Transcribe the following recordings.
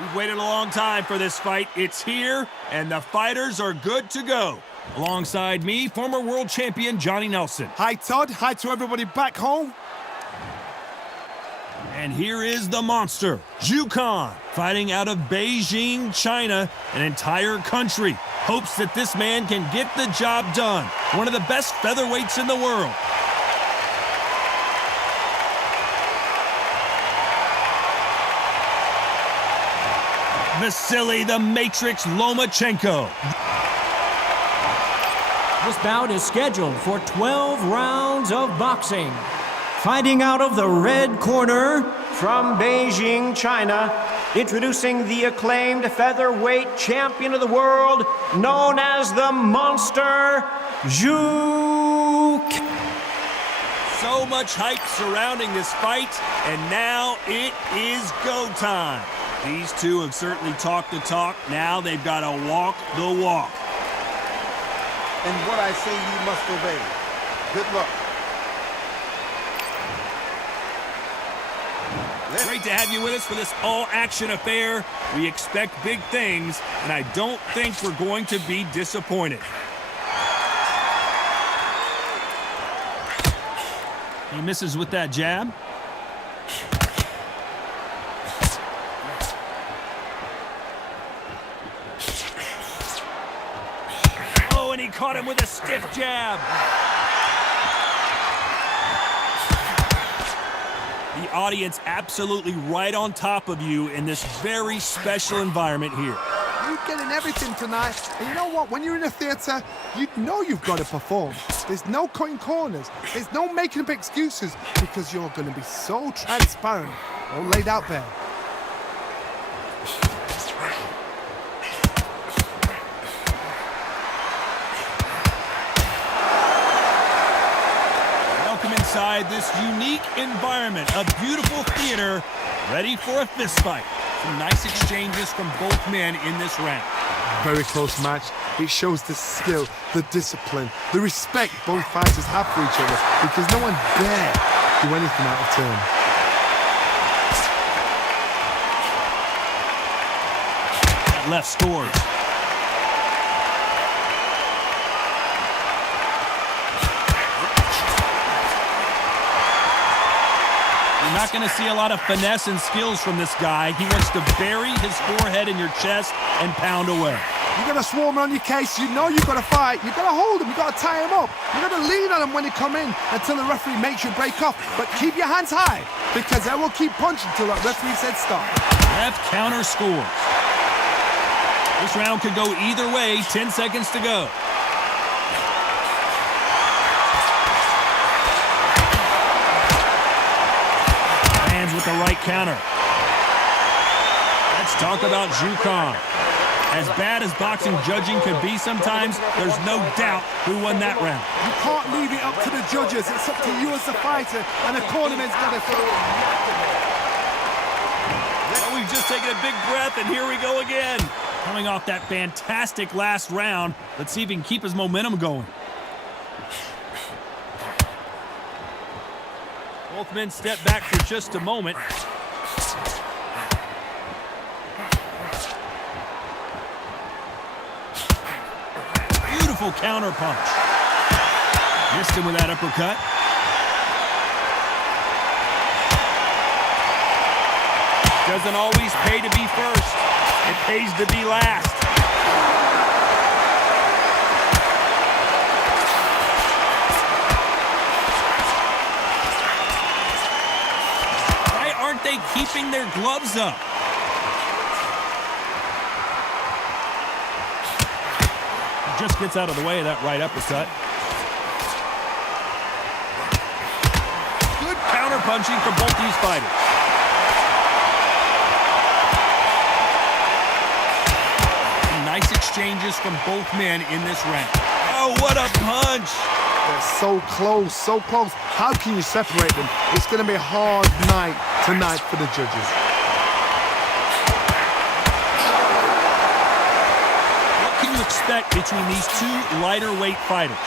We've waited a long time for this fight. It's here, and the fighters are good to go. Alongside me, former world champion Johnny Nelson. Hi, Todd. Hi to everybody back home. And here is the monster, Zhu Khan, fighting out of Beijing, China. An entire country hopes that this man can get the job done. One of the best featherweights in the world. Vasiliy the Matrix Lomachenko. This bout is scheduled for 12 rounds of boxing. Fighting out of the red corner, from Beijing, China, introducing the acclaimed featherweight champion of the world, known as the Monster, Zhu Khan. So much hype surrounding this fight, and now it is go time. These two have certainly talked the talk. Now they've got to walk the walk. And what I say you must obey. Good luck. Great to have you with us for this all-action affair. We expect big things, and I don't think we're going to be disappointed. He misses with that jab. Oh, and he caught him with a stiff jab. The audience absolutely right on top of you in this very special environment here. You're getting everything tonight. And you know what? When you're in a theatre, you know you've got to perform. There's no cutting corners. There's no making up excuses because you're going to be so transparent, all laid out there. Inside this unique environment, a beautiful theater, ready for a fist fight. Some nice exchanges from both men in this round. Very close match. It shows the skill, the discipline, the respect both fighters have for each other because no one dare do anything out of turn. Left scores. You're not going to see a lot of finesse and skills from this guy. He wants to bury his forehead in your chest and pound away. You got to swarm on your case. You know you've got to fight. You've got to hold him. You've got to tie him up. You've got to lean on him when they come in until the referee makes you break off. But keep your hands high because they will keep punching until that referee said stop. Left counter scores. This round could go either way. 10 seconds to go. With the right counter. Let's talk about Zhu Khan. As bad as boxing judging could be sometimes, there's no doubt who won that round. You can't leave it up to the judges. It's up to you as the fighter, and the cornerman's got to throw. Well, we've just taken a big breath, and here we go again. Coming off that fantastic last round, let's see if he can keep his momentum going. Both men step back for just a moment. Beautiful counter punch. Missed him with that uppercut. Doesn't always pay to be first. It pays to be last. They keeping their gloves up. Just gets out of the way of that right uppercut. Good counter punching from both these fighters. Nice exchanges from both men in this round. Oh, what a punch! They're so close, so close. How can you separate them? It's going to be a hard night tonight for the judges. What can you expect between these two lighter weight fighters?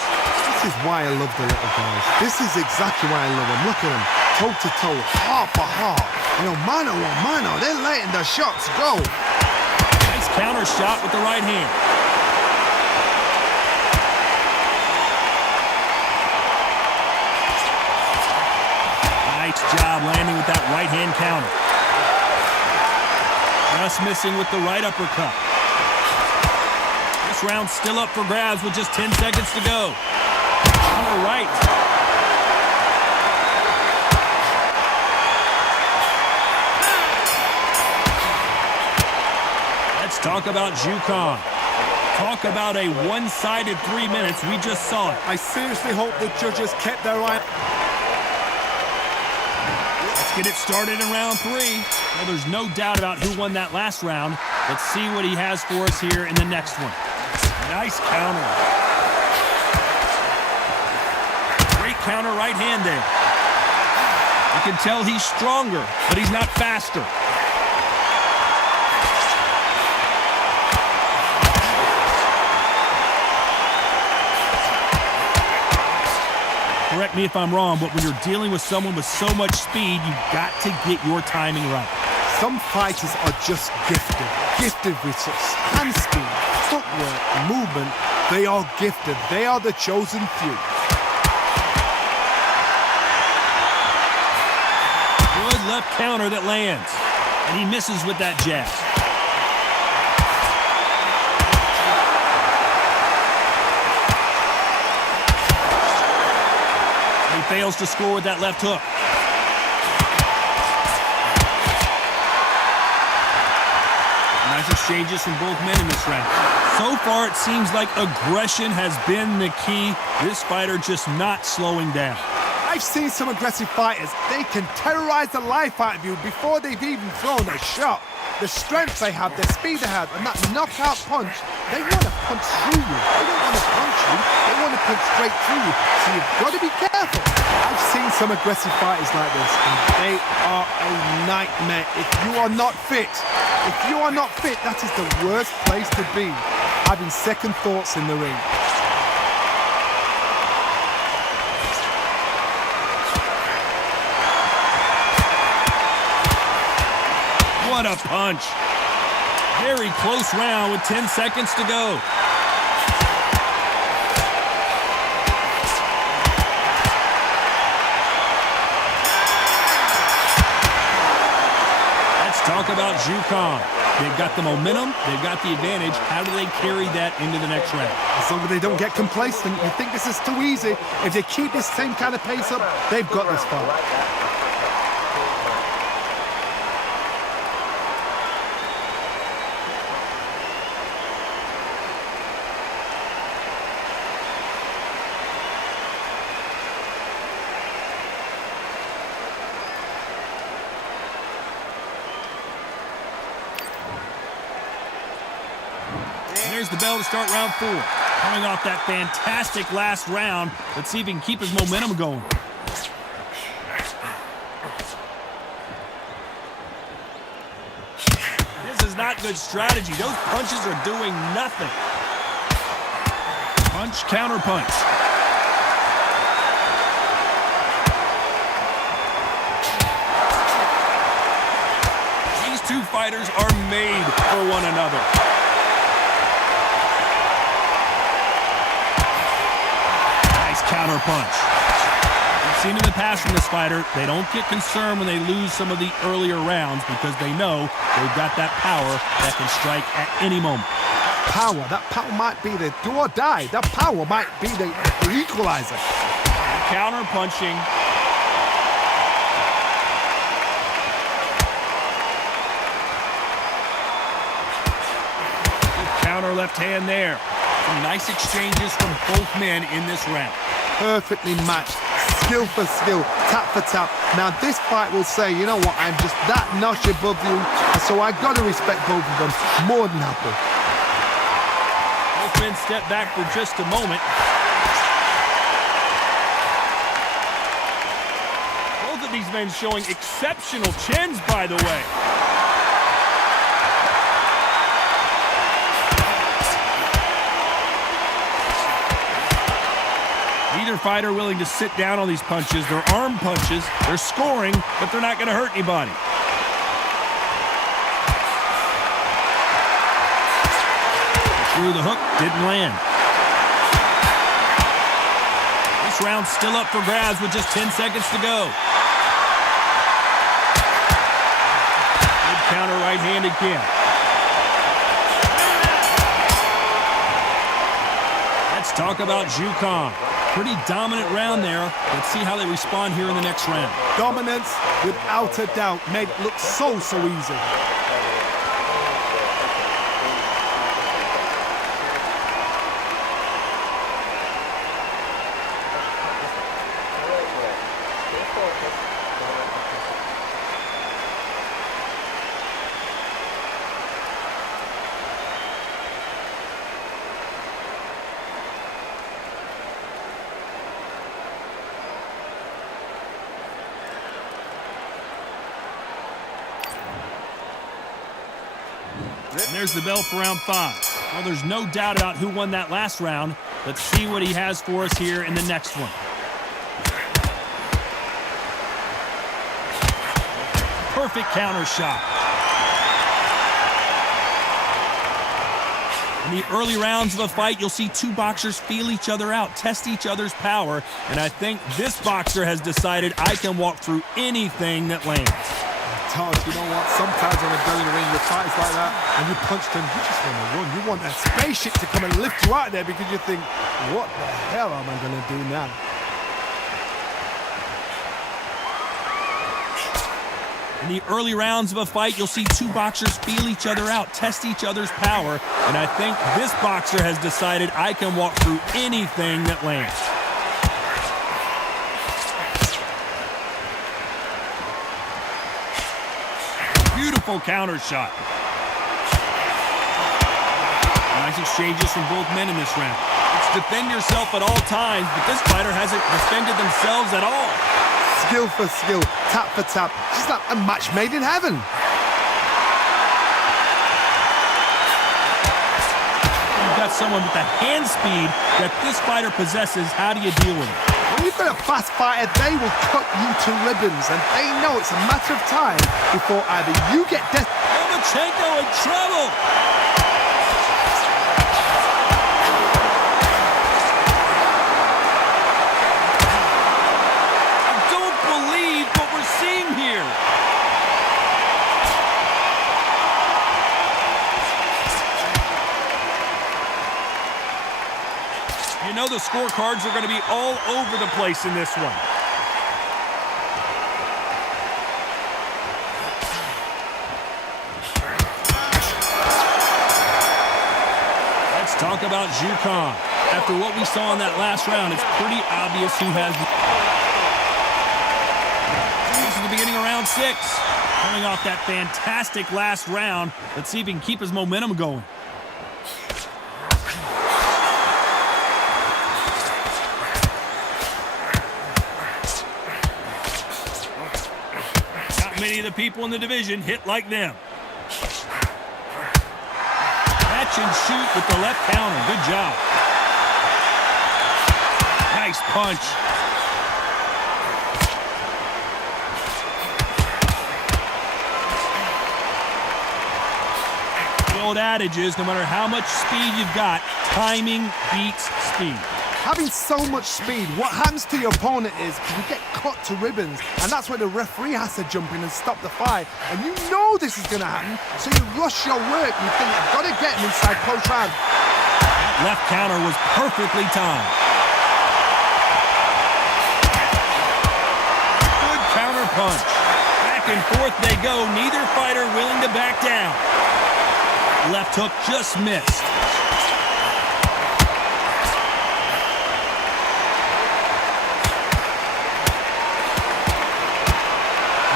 This is why I love the little guys. This is exactly why I love them. Look at them, toe to toe, heart for heart. You know, mano a mano, they're letting the shots go. Counter shot with the right hand. Nice job landing with that right hand counter. Just missing with the right uppercut. This round's still up for grabs with just 10 seconds to go. Counter right. Let's talk about Jukan. Talk about a one-sided 3 minutes. We just saw it. I seriously hope the judges kept their eye. Let's get it started in round 3. Well, there's no doubt about who won that last round. Let's see what he has for us here in the next one. Nice counter. Great counter right hand there. You can tell he's stronger, but he's not faster. Correct me if I'm wrong, but when you're dealing with someone with so much speed, you've got to get your timing right. Some fighters are just gifted. Gifted with such hand speed, footwork, movement. They are gifted. They are the chosen few. Good left counter that lands. And he misses with that jab. He fails to score with that left hook. Nice exchanges from both men in this round. So far, it seems like aggression has been the key. This fighter just not slowing down. I've seen some aggressive fighters. They can terrorize the life out of you before they've even thrown a shot. The strength they have, the speed they have, and that knockout punch, they want to punch through you. They don't want to punch you. They want to punch straight through you. So you've got to be careful. I've seen some aggressive fighters like this, and they are a nightmare. If you are not fit, that is the worst place to be. Having second thoughts in the ring. What a punch. Very close round with 10 seconds to go. Let's talk about Jukan. They've got the momentum, they've got the advantage. How do they carry that into the next round? As long as they don't get complacent, you think this is too easy. If they keep this same kind of pace up, they've got this far. There's the bell to start round 4. Coming off that fantastic last round, let's see if he can keep his momentum going. This is not good strategy. Those punches are doing nothing. Punch, counter punch. These two fighters are made for one another. Counter punch. We've seen in the past from this fighter, they don't get concerned when they lose some of the earlier rounds because they know they've got that power that can strike at any moment. That power might be the do or die. That power might be the equalizer. Counter punching. Good counter left hand there. Some nice exchanges from both men in this round. Perfectly matched, skill for skill, tap for tap. Now this fight will say, you know what, I'm just that notch above you, so I got to respect both of them more than happy. Both men step back for just a moment. Both of these men showing exceptional chins, by the way. Neither fighter willing to sit down on these punches. They're arm punches. They're scoring, but they're not going to hurt anybody. Through the hook, didn't land. This round's still up for grabs with just 10 seconds to go. Good counter right hand again. Let's talk about Jukan. Pretty dominant round there. Let's see how they respond here in the next round. Dominance, without a doubt, made it look so easy. And there's the bell for round 5. Well, there's no doubt about who won that last round. Let's see what he has for us here in the next one. Perfect counter shot. In the early rounds of a fight, you'll see two boxers feel each other out, test each other's power, and I think this boxer has decided I can walk through anything that lands. Todd, you know what? Sometimes when they're in the ring, you fights like that, and you punch them, you just want to run. You want that spaceship to come and lift you out there because you think, what the hell am I going to do now? In the early rounds of a fight, you'll see two boxers feel each other out, test each other's power, and I think this boxer has decided I can walk through anything that lands. Beautiful counter shot. Nice exchanges from both men in this round. It's defend yourself at all times, but this fighter hasn't defended themselves at all. Skill for skill, tap for tap. Just like a match made in heaven. You've got someone with the hand speed that this fighter possesses. How do you deal with it? When you've got a fast fighter, they will cut you to ribbons, and they know it's a matter of time before either you get death. Lomachenko in trouble. I don't believe what we're seeing here. You know the scorecards are going to be all over the place in this one. Let's talk about Jukan. After what we saw in that last round, it's pretty obvious who has... This is the beginning of round 6. Coming off that fantastic last round, let's see if he can keep his momentum going. Many of the people in the division hit like them. Catch and shoot with the left counter. Good job. Nice punch. The old adage is no matter how much speed you've got, timing beats speed. Having so much speed, what happens to your opponent is you get cut to ribbons, and that's where the referee has to jump in and stop the fight. And you know this is going to happen, so you rush your work. You think you've got to get him inside close round. That left counter was perfectly timed. Good counter punch. Back and forth they go, neither fighter willing to back down. Left hook just missed.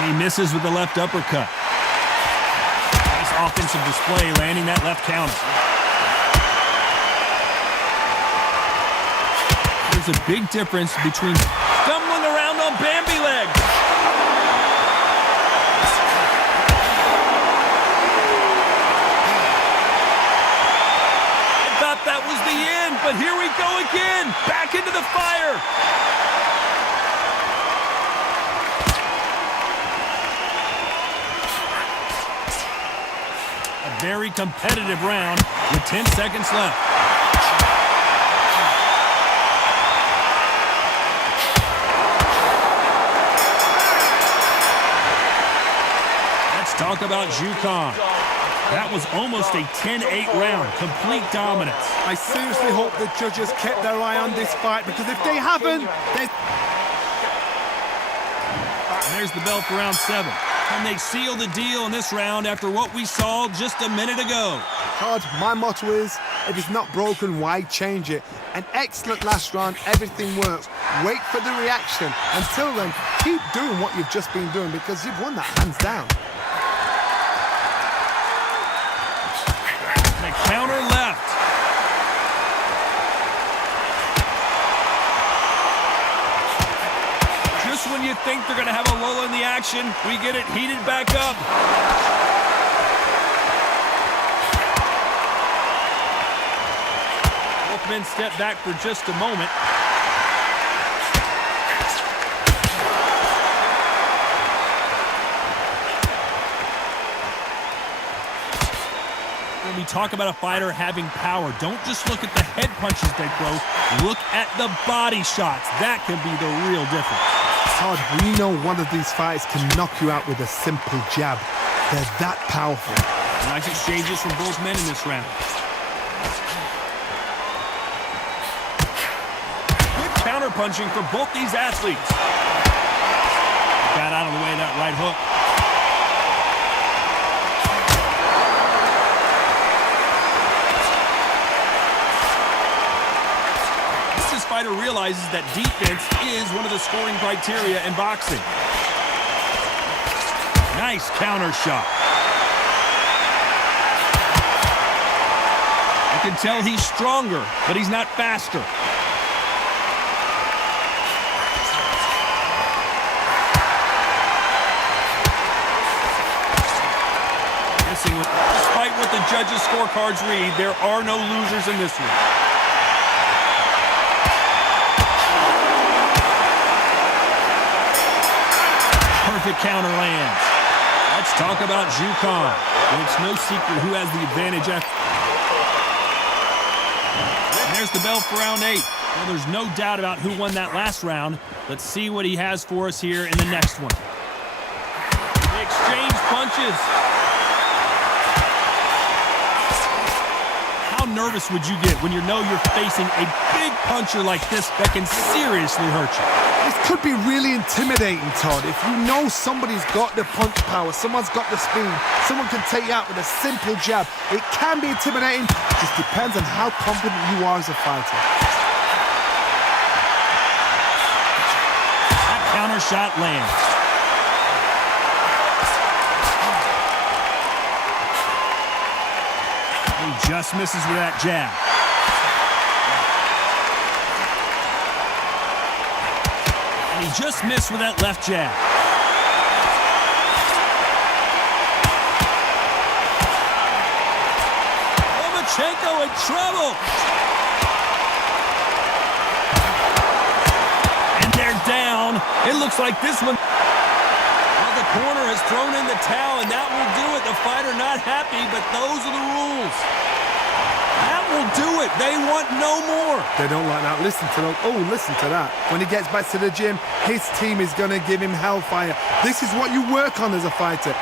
He misses with the left uppercut. Nice offensive display, landing that left counter. There's a big difference between stumbling around on Bambi legs. I thought that was the end, but here we go again. Back into the fire. very competitive round with 10 seconds left. Let's talk about Jukan. That was almost a 10-8 round, complete dominance. I seriously hope the judges kept their eye on this fight, because if they haven't, There's the bell for round 7. Can they seal the deal in this round after what we saw just a minute ago? Todd, my motto is, if it's not broken, why change it? An excellent last round, everything works. Wait for the reaction. Until then, keep doing what you've just been doing, because you've won that hands down. The counter left. Just when you think they're going to have a lull in the action, we get it heated back up. Both men step back for just a moment. When we talk about a fighter having power, don't just look at the head punches they throw. Look at the body shots. That can be the real difference. Todd, we know one of these fights can knock you out with a simple jab. They're that powerful. Nice exchanges from both men in this round. Good counter-punching from both these athletes. Got out of the way of that right hook. This fighter realizes that defense is one of the scoring criteria in boxing. Nice counter shot. You can tell he's stronger, but he's not faster. Despite what the judges' scorecards read, there are no losers in this one. Perfect counter lands. Let's talk about Jukan. Well, it's no secret who has the advantage after. There's the bell for round 8. Well, there's no doubt about who won that last round. Let's see what he has for us here in the next one. They exchange punches. How nervous would you get when you know you're facing a big puncher like this that can seriously hurt you? This could be really intimidating, Todd. If you know somebody's got the punch power, someone's got the speed, someone can take you out with a simple jab, it can be intimidating. It just depends on how confident you are as a fighter. That counter shot lands. He just misses with that jab. And he just missed with that left jab. Lomachenko in trouble. And they're down. It looks like this one. Well, the corner has thrown in the towel, and that will do it. The fighter not happy, but those are the rules. That will do it. They want no more. They don't like that. Listen to those. Oh, listen to that. When he gets back to the gym, his team is going to give him hellfire. This is what you work on as a fighter.